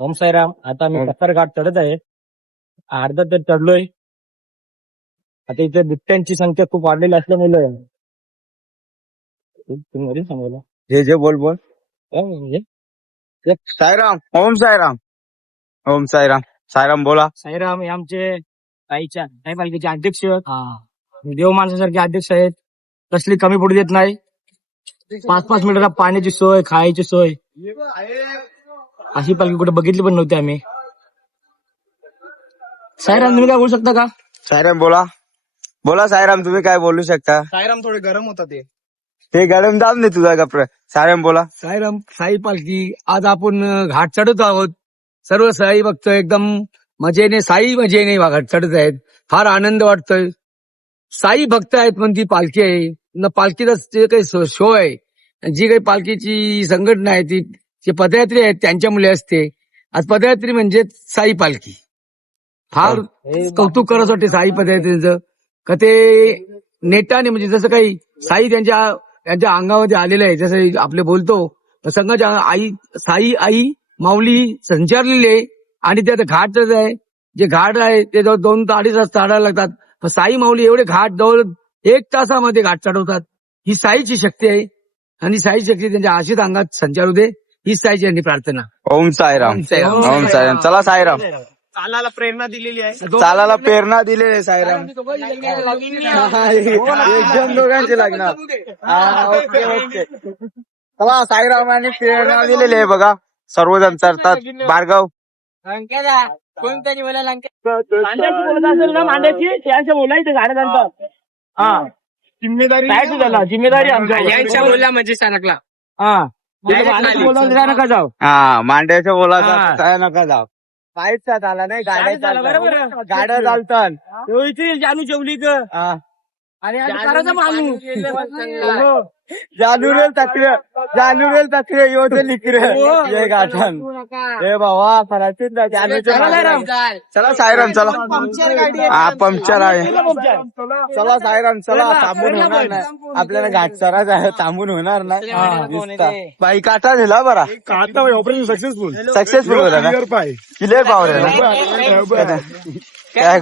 ओम साईराम आता ओम. कसार घाट चढत आहे. अर्धा तर चढलोय. आता इथे बिबट्यांची संख्या खूप वाढलेली असल्यामुळे तुम्ही सांगायला जे जे बोल बोल. काय म्हणजे? साईराम ओम साईराम. ओम साईराम. साईराम बोला. साईराम हे आमचे ताईच्या ताई पालखीचे अध्यक्ष. देव माणसासारखे अध्यक्ष आहेत. कसली कमी पडू देत नाही. पाच पाच मिनिटाला पाण्याची सोय खायची सोय. अशी पालखी कुठे बघितली पण नव्हती आम्ही. साईराम तुम्ही काय बोलू शकता का? साईराम बोला. बोला साईराम तुम्ही काय बोलू शकता? सायराम थोडे गरम होता ते. ते गरम दाब नाही तुझा कपडे. साईराम बोला. साईराम साई पालखी आज आपण घाट चढत आहोत. सर्व साई भक्त एकदम मजेने साई मजेने घाट चढत आहेत. फार आनंद वाटतोय. साई भक्त आहेत पण ती पालखी आहे. न पालखीचा जे काही शो आहे जी काही पालखीची संघटना आहे ती जे पदयात्री आहेत त्यांच्यामुळे असते. आज पदयात्री म्हणजे साई पालखी. फार कौतुक करत वाटते साई पदयात्रीचं. का ते नेटाने म्हणजे जसं काही साई त्यांच्या त्यांच्या अंगामध्ये आलेलं आहे जसं आपले बोलतो संघाच्या आई साई आई माऊली संचारलेली आहे आणि त्यात घाट आहे. जे घाट आहे ते जवळ दोन ते अडीच तास चढायला लागतात. पण साई माऊली एवढे घाट जवळ एक तासामध्ये घाट चढवतात. ही साईची शक्ती आहे. आणि साई शक्ती त्यांच्या आशित अंगात संचारू दे. ही साईची यांनी प्रार्थना. ओम साईराम. ओम साईराम. ओम साईराम. चला साईराम. चालायला प्रेरणा दिलेली आहे. चालायला प्रेरणा दिलेली साईराम. हा, एकदम दोघांचे लागणार हा, ओके ओके. चला साईरामाने प्रेरणा दिलेली आहे बघा. सर्वजण चढतात भार्गव. कोणत्याची मांड्याची बोलत असेल ना मांड्याची? त्यांच्या बोलायचं हा. जिम्मेदारी काय झाला जिम्मेदारी आमच्या बोलला म्हणजे सांगला. हा. नका जाऊ. हा मांड्याच्या बोलाचा हा. काय नका जाऊ. काहीच झाला नाही गाड्या गाड्या चालतात. जानू जेवली ग हा. हो. जानुरेल तक्र जानुरेल तक्र हो. गाठन ए बाबा जानूच्या चला. नाही. चला हा पंक्चर आहे. चला साईराम चला थांबून होणार नाही. आपल्याला घाट चरायचं आहे. थांबून होणार नाही. बाई काटा दिला बरा. आता ऑपरेशन सक्सेसफुल सक्सेसफुल होता ना. पाय. क्लिअर पावर आहे ना. काय?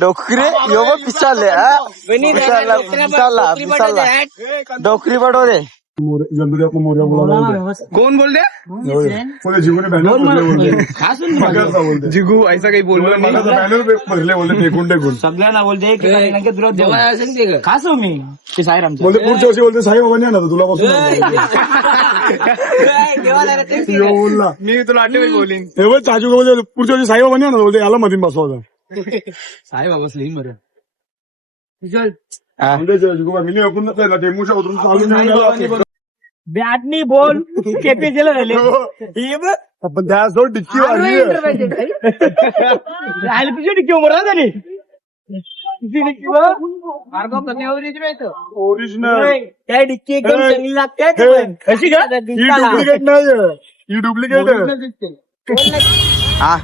डोकरी यो बघ पिसाले हा? पिसाला पिसाला पिसाला डोकरी बडो रे कोण बोलते पूरे जीवन बैनर बोलते. जिगू ऐसा काही बोललो बैनर भरले बोलते सगळ्यांना. खास मी. ते साईरामचं बोलते पुढच्या वर्षी बोलते साई बाबा नाही तुला बसून यो बोलला. मी तुला आठवण बोलीन. हे बघ चाचू का बोलते पुढच्या वर्षी साई बाबा नाही बोलते याला मधीन बसवायचा साई बाबा स्लिम बरं. बॅटनी बोल. केपी गेलं राहिले हे. बघ. पण त्यासोबत डिक्की उमर झाली ओरिजिनल काय? डिक्की एकदम. चांगली लागते हे. कशी का? ही डुप्लिकेट नाही ही डुप्लिकेट हा.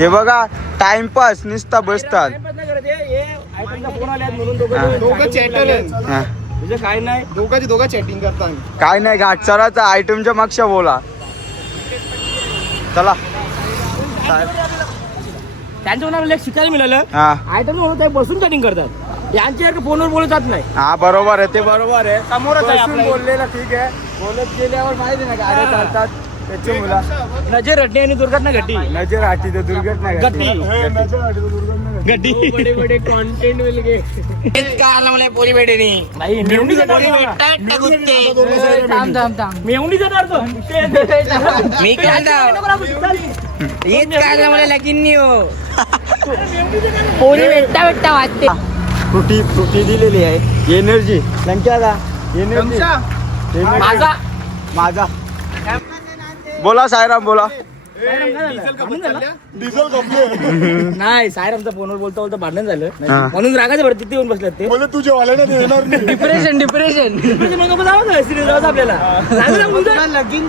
हे बघा टाइमपास नुसता बसतात फोन आले म्हणून दोघं दोघं चॅटल हा. तुझं काय नाही दोघांची दोघं चॅटिंग करतात काय नाही घाटसराचा आयटमच्या मागच्या बोला. चला. त्यांच्या शिकायला मिळालं. हा. आयटम म्हणून ते बसून कटिंग करतात. यांच्यासारखं फोनवर बोलत जात नाही. हा बरोबर आहे ते बरोबर आहे. समोरच. बोललेलं ठीक आहे. बोलत गेल्यावर माहिती ना गाड्या चालतात. त्याची मुला नजर रटणे आणि दुर्घटना घटी नजर हाती तर दुर्घटना घडते. गड्डी गड्डी बडे बडे कॉन्टेंट मिल गे. नाही मेवणी जाणार मेवणी जाणार तो. मी काय हेच काय मला लगीन नाही हो. पोरी भेटता भेटता वाटते. फ्रुटी फ्रुटी दिलेली आहे. एनर्जी. लंक्याला एनर्जी. माझा. माझा. बोला सायराम बोला. डिझेल नाही सायरामचा फोनवर बोलता बोलता भांडण झालं. हा. म्हणून रागाच्या भर तिथे येऊन बसल्यात ते. बोले तुझे वाले ना येणार नाही. डिप्रेशन डिप्रेशन मग जावं सिरियस जावं आपल्याला. लगीन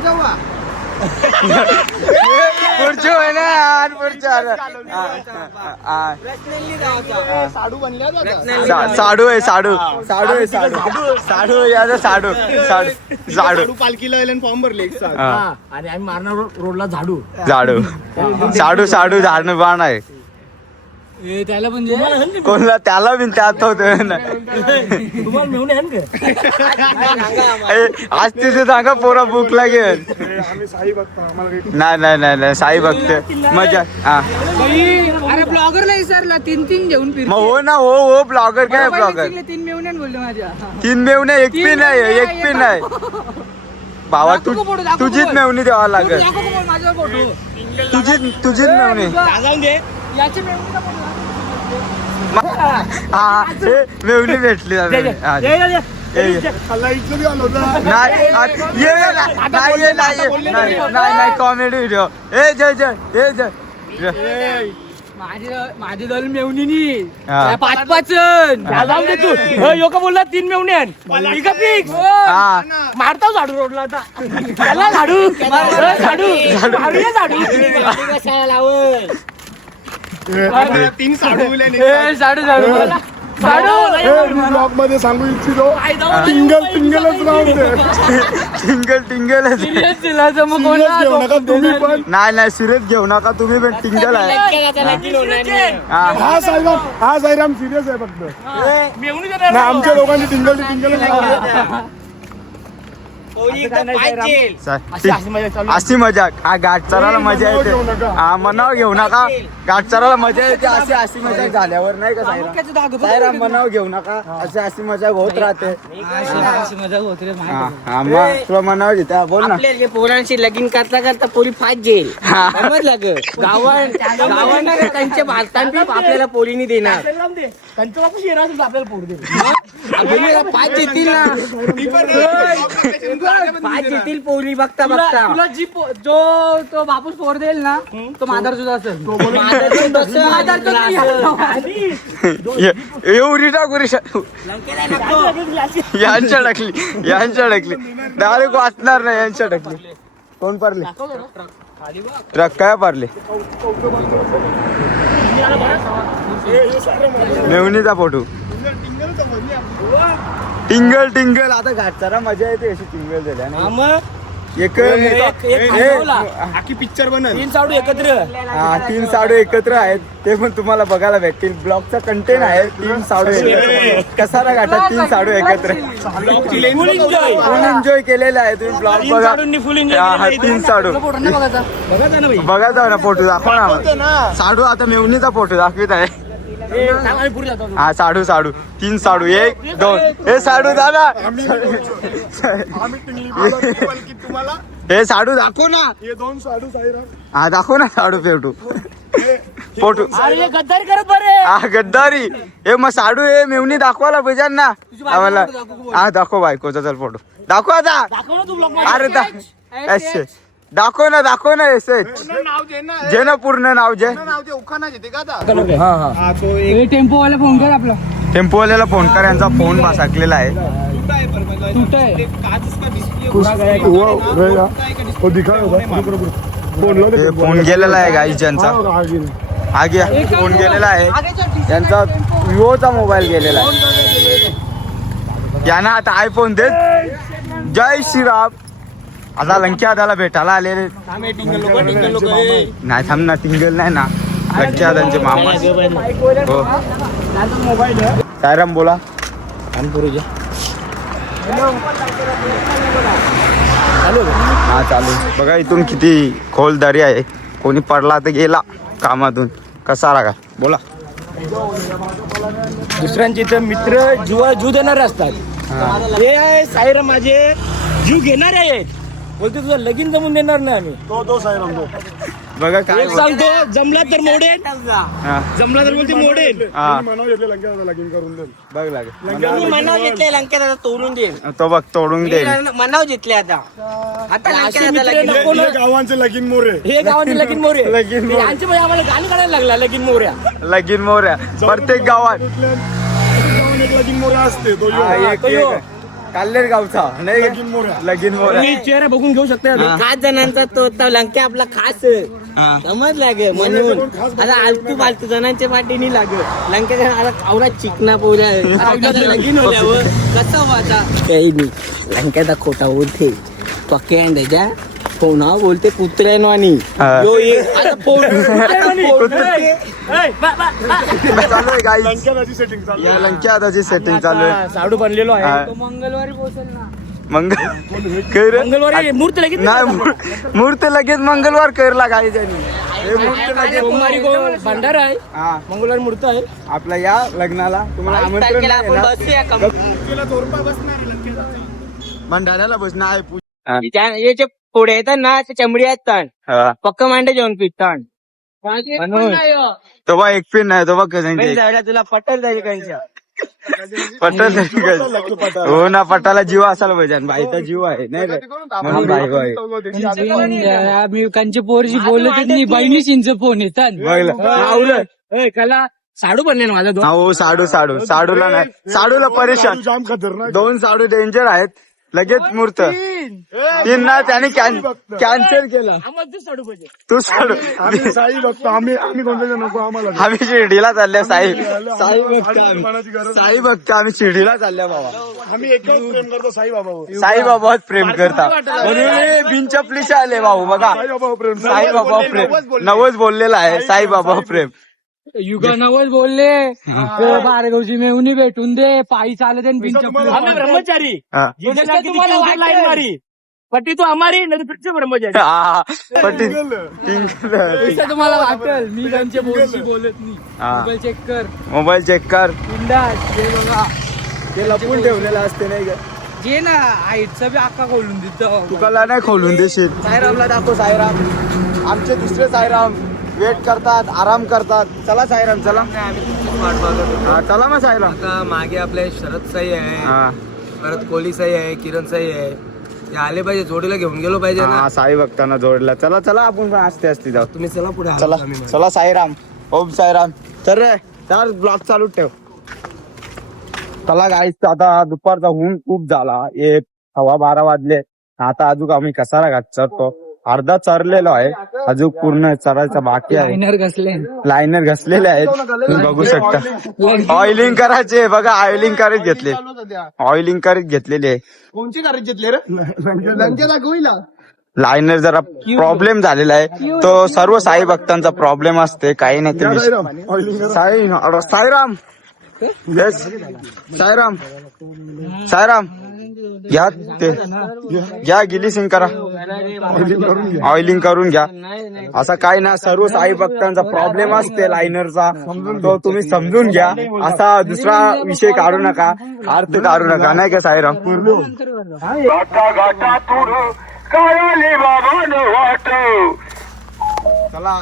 होय ना यार पुढची आलं. हा, हा, हा. सा- साडू आहे साडू. साडू आहे साडू साडू. याचं साडू. साडू. साडू पालखीला फॉर्म भरले आणि आम्ही मारणार रोडला झाडू. झाडू. साडू साडू झाडू बाण आहे. त्याला म्हणजे कोणला? त्याला बिन त्यात होत. आज तिथे सांगा पोरा भूक लागेल आम्ही साई बघतो आम्हाला काही नाही नाही नाही नाही साई बघते मजा हा. अरे ब्लॉगरला विसरला. तीन तीन घेऊन फिर मग हो ना हो हो ब्लॉगर काय ब्लॉगर? तीन मिळून बोललो माझ्या. तीन मेवणे एक पी नाही एक पी नाही भावा तू तुझीच. मेवणी द्यावा लागेल. दाखव का माझा फोटो. तुझी तुझीच मेवणी याची मेमरीचा मेवणी भेटली नाही कॉमेडी व्हिडिओ ए जय जय ए जय. माझी दल मेवणीनी. हा. पाच पाच जा, जाऊन दे तू. यो का बोलला तीन मेवणे आहेत. हा. मारतो झाडू रोडला आता. त्याला झाडू. झाडू. मारूया झाडू. तीन साडू साडू साडू ब्लॉगमध्ये सांगू इच्छितो. टिंगल टिंगलच राहून टिंगल टिंगल Serious घेऊ नका तुम्ही पण. नाही नाही. सिरियस घेऊ नका तुम्ही पण टिंगल आहे. हा. हा. साईराम हा साईराम सिरियस आहे फक्त. आमच्या लोकांनी टिंगल टिंगलच राहून दे चा- टिंग- अशी मजा हा घाट चरायला मजा येते. हा मनाव घेऊ नका. घाट चरायला मजा येते. अशी अशी मजा झाल्यावर नाही का साईराम मनाव घेऊ नका. अशी अशी मजा होत राहते. हा हा, तुला मनाव घेते. बोल ना. पोरांशी लगीन करता करता पोरी फाट जेल. समजलं ग? गावान गावांना त्यांच्या भारतांनी आपल्याला पोरीनी देणार. त्यांच्या बापूस येणार असेल तर आपल्याला पोर दे आपल्याला पाच येतील ना. पाच येतील पोरी बघता बघता. तुला जी जो तो बापूस पोर देईल ना तो मादर सुद्धा असेल. एवढी टाकू रे शा- यांच्या टाकली यांच्या टाकली डायरेक्ट वाचणार नाही यांच्या टाकली कोण पारले? ट्रक काय पारले? मेवणीचा फोटो. टिंगल टिंगल. आता घाटचारा मजा येते अशी टिंगल झाल्या ना. एक एक- एक थांबवला. आखी पिक्चर बनल. तीन साडू एकत्र. हा तीन साडू एकत्र आहेत. ते पण तुम्हाला बघायला भेटतील. ब्लॉगचा कंटेंट आहे. तीन साडू एकत्र. कसारा घाटात तीन साडू एकत्र. फुल एन्जॉय फुल एन्जॉय केलेला आहे. तुम्ही ब्लॉग तीन बघा. साडूंनी फुल एन्जॉय हा, हा, तीन साडू. बघा ना भाई बघा जाऊ ना फोटो दाखवा ना. साडू आता मेवणीचा फोटो दाखवित आहे. हा साडू साडू. तीन साडू एक दोन. हे साडू दादा. हे साडू. दाखव ना. हे दोन साडू साईराम. हा दाखव ना साडू फेवटू फोटो अरे हे गद्दारी करत बरे. हा गद्दारी. हे मग साडू हे मेवणी दाखवायला पाहिजे ना. आम्हाला हा दाखव बायकोचा चल फोटो. दाखव आता. दाखव ना तू ब्लॉग अरे दाखव ना दाखव ना एस एच नाव दे ना जे ना पूर्ण नाव जे. नाव दे उखाना घेते का आता हा तो एक टेम्पो वाला फोन कर आपला. टेम्पोवाल्याला फोन कर यांचा फोन बसाकलेला आहे. फोन हे गेलेला आहे गाई ज्यांचा. हा घ्या फोन गेलेला आहे. त्यांचा विवोचा मोबाईल गेलेला आहे. यांना आता आयफोन देत. जय श्रीराम. आता लंक्या दादाला भेटायला आलेले. नाही थांब ना टिंगल नाही ना. लंक्या दादांचे मामा. हो. सायराम बोला. हा चालू. बघा इथून किती खोल दरी आहे. कोणी पडला तर गेला कामातून. कसा रागा बोला. दुसऱ्यांचे इथं मित्र जीवा जीव देणारे असतात. हे. आहे साईर माझे. जीव घेणारे आहेत. बोलते तुझं लगीन जमून देणार नाही आम्ही. तो तो साईराम तो बघा काय एक सांगतो जमला तर मोडेन. हा, जमला तर बोलते मोडेन. हा. मी मनाव घेतले लंक्या लगीन करून दे बघ लागे. मी मनाव घेतले तोडून देईल तो बघ तोडून देईल मनाव घेतले आता. आता मित्र लगीन नको ना. हे गावांचे लगीन मोरे. हे गावाचे लगीन मोरे. लगीन मोरे. यांचे म्हणजे आम्हाला गाणी काढायला लागला लगीन मोऱ्या. लगीन मोऱ्या. प्रत्येक गावात गावात. एक लगीन मोरा असते तो यो. एक- तो यो. एक. काल्लेर गावचा. नाही लगीन मोऱ्या तुम्ही चेहरा बघून घेऊ शकता. खास जणांचा तो लंके आपला खास हा. समजलं ग म्हणून. आता आलतू फालतू जणांच्या पाठीनी लाग. लंकेच्या आता कावरा चिकना पोऱ्या लगीन होल्यावर कसं हो आता? काही नाही. लंकेचा खोटा बोलते. पक्के त्याच्या फोना बोलते कुत्र्यानवानी. यो एक आता फोन कुत्र्यानवानी. चालू आहे. लंकेदाची सेटिंग चालू या लंक्या आताची सेटिंग चालू आहे. साडू बनलेलो आहे. तो मंगळवारी पोहोचेल ना. मंग काय रे? मंगळवारी मूर्त लगेच नाही मूर- मूर्त लगेच मंगळवार करला काही त्यांनी हे मूर्त लगेच सोमवारी गो- भंडारा आहे. हा. मंगळवारी मूर्त आहे. आपला या लग्नाला तुम्हाला आमंत्रण कंपनीत. भंडाऱ्याला बसणं आहे पू- याचे पुढे येतात ना ते चमडी आहेत ताण. हा. पक्क मांडे जेवण पिताण म्हणून तो बा एक पिन नाही तो बघ कसं तुला पटेल जाईल kanच्या. पटल तरी. हो ना पटाला जीव असायला पाहिजे आणि बाईचा जीव आहे नाही रे? म्हणून बायको आहे मी कंची पोरशी बोलत नाही बहिणी चिंच फोन येतात. बघलं ए, कला साडू बनले ना माझा दोन? हा हो साडू साडू. साडूला नाही. साडूला परेशान. जाम खतरनाक दोन साडू डेंजर आहेत. लगेच मूर्त. तीन. ना त्याने कॅन्सल केलं. तू साडू आम्ही साई बघतो आम्ही आम्ही कोणत्या नको आम्हाला. आम्ही शिर्डीला चालल्या साई साई बघतो साई बघतो आम्ही शिर्डीला चालल्या बाबा. आम्ही एकच प्रेम करतो साई बाबा साई बाबाच प्रेम करता. म्हणून हे बिनचपलीचे आले भाऊ. बघा. साई बाबा प्रेम. साई बाबा प्रेम. नवच बोललेला आहे. साई बाबा प्रेम. युगानावर बोलले. बारगावची मेहुनी भेटून दे पायी चालत आम्ही ब्रह्मचारी. हा. जिंदगी किती किती लाईन मारी. पट्टी तू हमारी नाही फिर से ब्रह्मचारी. हा, तुम्हाला वाटेल. मी त्यांच्या बोलशी बोलत नाही. हा. मोबाईल चेक कर. मोबाईल चेक कर. बिंदास हे बघा. ते लपून ठेवलेलं असते नाही का? जे ना आईचा बी आका खोलून देतो. तुकाला नाही खोलून देशील. साईरामला दाखव साईराम. आमचे दुसरे साईराम. वेट करतात आराम करतात. चला साईराम चला. हा, चला मग साईराम आता मागे आपले शरद साई आहे हा. परत कोहली साई आहे किरण साई आहे. ते आले पाहिजे जोडीला घेऊन गेलो पाहिजे ना. हा, साई भक्तांना जोडला. चला चला आपण पण असते असते जाऊ. तुम्ही चला पुढे चला चला साईराम ओम साईराम तर रे चार ब्लॉक चालू ठेव. चला गाईस आता दुपारचा ऊन खूप झाला. एक सव्वा बारा वाजले. आता अजून आम्ही कसारा घात चरतो अर्धा चरलेलो आहे. अजून पूर्ण चरायचा बाकी आहे. लायनर घसले. लायनर घसलेले आहेत. तुम्ही बघू शकता. ऑइलिंग करायचे बघा ऑइलिंग करत घेतले. ऑइलिंग करत घेतलेले आहे. कोणची गाडी घेतली रे? लंकेला. गोईला लायनर जरा प्रॉब्लेम झालेला आहे. तो सर्व साई भक्तांचा प्रॉब्लेम असते. काही नाही ते साई साईराम. येस साईराम. साईराम. घ्या ते. घ्या गिली सिंग करा. ऑइलिंग करून घ्या. असं काय ना सर्व साई भक्तांचा प्रॉब्लेम असते लायनरचा तो तुम्ही समजून घ्या. असा दुसरा विषय काढू नका. अर्थ काढू नका. नाही का साईराम? चला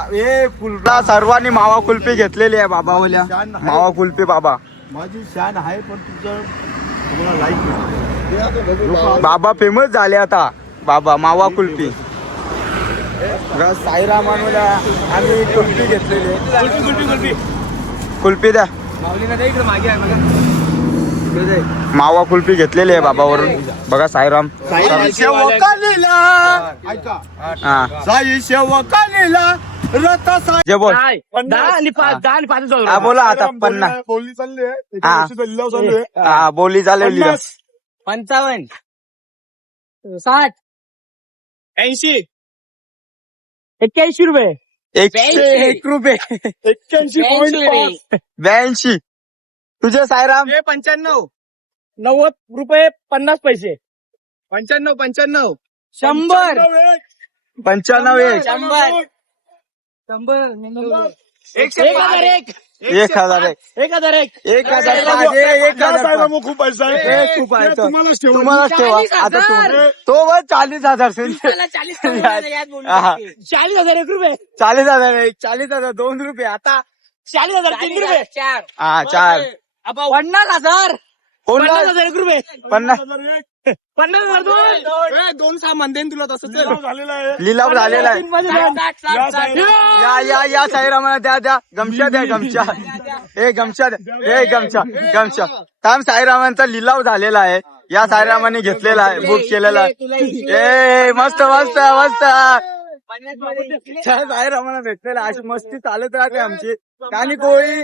कुलपा सर्वांनी मावा कुल्फी घेतलेली आहे बाबा ओल्या मावा कुल्फी बाबा. माझी शान आहे पण तुझं तुम्हाला लाईक बाबा फेमस झाले आता. बाबा मावा कुल्फी. बघा, साईरामानला आम्ही कुल्फी घेतलेली. कुल्फी द्या. मागे आहे बघा. मावा कुल्फी घेतलेली आहे बाबावरून. बघा साईराम. हा. साई जे बोल. हा. बोला आता पन्नास. बोलणी चालली आहे. हा. बोली चालवली. पंचावन्न. साठ ऐंशी. एक्क्याऐंशी रुपये. एकशे एक. रुपये. एक्क्याऐंशी पाच. ब्याऐंशी. तुझे साईराम पंच्याण्णव. नव्वद रुपये पन्नास पैसे. पंच्याण्णव पंच्याण्णव. शंभर. पंच्याण्णव एक. शंभर. शंभर. एक हजार एक. एक हजार एक. एक हजार एक. एक हजार पाच, एक हजार. मग खूप पैसा ए, आहे खूप आहे ते तो. तुम्हालाच ठेवा तुम्हालाच ठेवा आता तू तो वर चाळीस हजार. हा. चाळीस हजार एक रुपये. चाळीस हजार एक चाळीस हजार दोन रुपये. आता चाळीस हजार तीन रुपये. चार. हा चार. पन्नास हजार. पन्नास हजार एक रुपये. पन्नास पन्नास हजार दोन. दोन सामान देईन तुला तसं लिलाव झालेला आहे. लिलाव झालेला आहे. या या या साईरामाला द्या द्या. गमछा द्या गमछा. ए गमछा द्या ए गमछा गमछा. थांब साईरामांचा लिलाव झालेला आहे. या साईरामाने घेतलेला आहे बुक केलेला आहे. ए मस्त मस्त मस्त. आम्हाला भेटलेलं अशी मस्ती चालत राहते आमची. आणि कोणी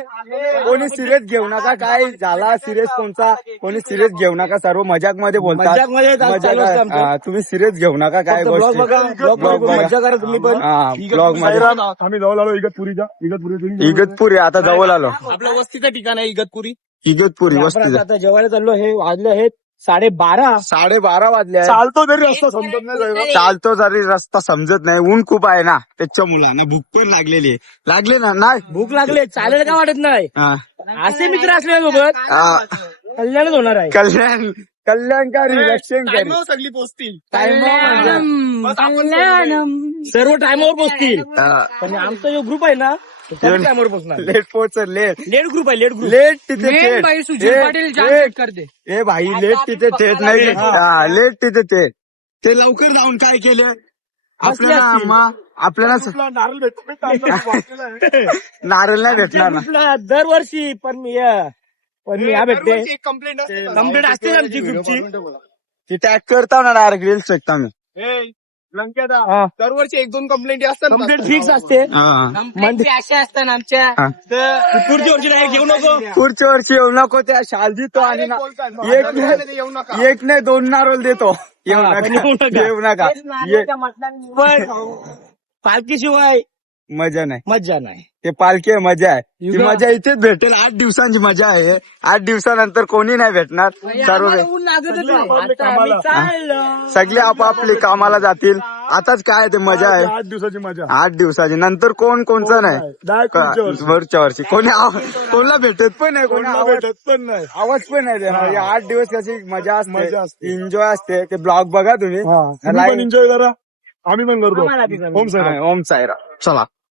कोणी सिरियस घेऊ नका काय झाला सिरियस कोणचा कोणी सिरियस घेऊ नका सर्व मजाकमध्ये बोलतात मजाक तुम्ही सिरियस घेऊ नका काय ब्लॉग गोष्टी. बघा ब्लॉग ब्लॉग बघा. मजा करा तुम्ही पण. हा ब्लॉगमध्ये. आम्ही जवळ आलो इगतपुरीच्या इगतपुरी इगतपुरी आता जवळ आलो. आपलं वस्तीचं ठिकाण आहे इगतपुरी. इगतपुरी वस्ती आता जेवायला चाललो हे वाजले आहेत. साडेबारा? साडेबारा वाजले आहे. चालतो तरी रस्ता समजत नाही साहेब. चालतो जरी रस्ता समजत नाही ऊन खूप आहे ना त्याच्या मुलांना भूक पण लागलेली आहे. लागले ना नाही? भूक लागले चालेल का वाटत नाही? हा. असे मित्र असल्यासोबत हा. कल्याणच होणार आहे. कल्याण कल्याणकारी रक्षणकारी. सगळी पोचतील. सर्व टायमावर पोहोचतील हा. पण आमचा जो ग्रुप आहे ना तो टायमावर पोहोचणार लेट पोच लेट लेट ग्रुप आहे लेट ग्रुप लेट तिथे थेट. Late, late. करते. ए भाई लेट तिथे थेट नाही. हा, लेट तिथे थेट ते लवकर जाऊन काय केले? आपल्याला असतील. आपल्याला स- नारळ भेटतो नारळ नाही भेटणार ना. दरवर्षी पण मी अं, पण मी ह्या भेटते. कंप्लेंट कंप्लेंट असते आमची ग्रुपची ती टॅग करता ना डायरेक्ट रील्स शकता मी. लंकेदा. दरवर्षी एक दोन कंप्लेंट असतात. कंप्लेंट फिक्स असते. मंदिर अशा असतात आमच्या हा. पुढच्या वर्षी नाही घेऊ नको पुढच्या वर्षी येऊ नको त्या शालजी तो आणि ना- एक नाही येऊ नका एक नाही दोन नारळ देतो येऊ नका. येऊ नका ये- पण पालखीशिवाय मजा नाही. मज्जा नाही. ते पालखी आहे मजा आहे. ती युगा. मजा इथेच भेटेल आठ दिवसांची मजा आहे. आठ दिवसानंतर कोणी नाही भेटणार. सर्व आम्हाला ऊन लागतच नाही. आता आम्ही चाललो. सगळे आपापली कामाला जातील. आताच काय ते मजा आहे. आठ दिवसाची मजा. आठ दिवसाची. नंतर कोण कोणचं नाही. डायरेक्ट पुढच्या वर्षी. का- वरच्या वर्षी कोणी आव- कोणाला भेटत पण नाही कोणी कोणाला आवाज भेटत पण नाही. आवाज पण नाही देणार. या आठ दिवस कशी मजा मजा असते. असते. एन्जॉय असते. ते ब्लॉग बघा तुम्ही. तुम्ही पण Live- एन्जॉय करा. आम्ही पण करतो. आम्हाला बी करा. ओम साहेब ओम साईरा चला.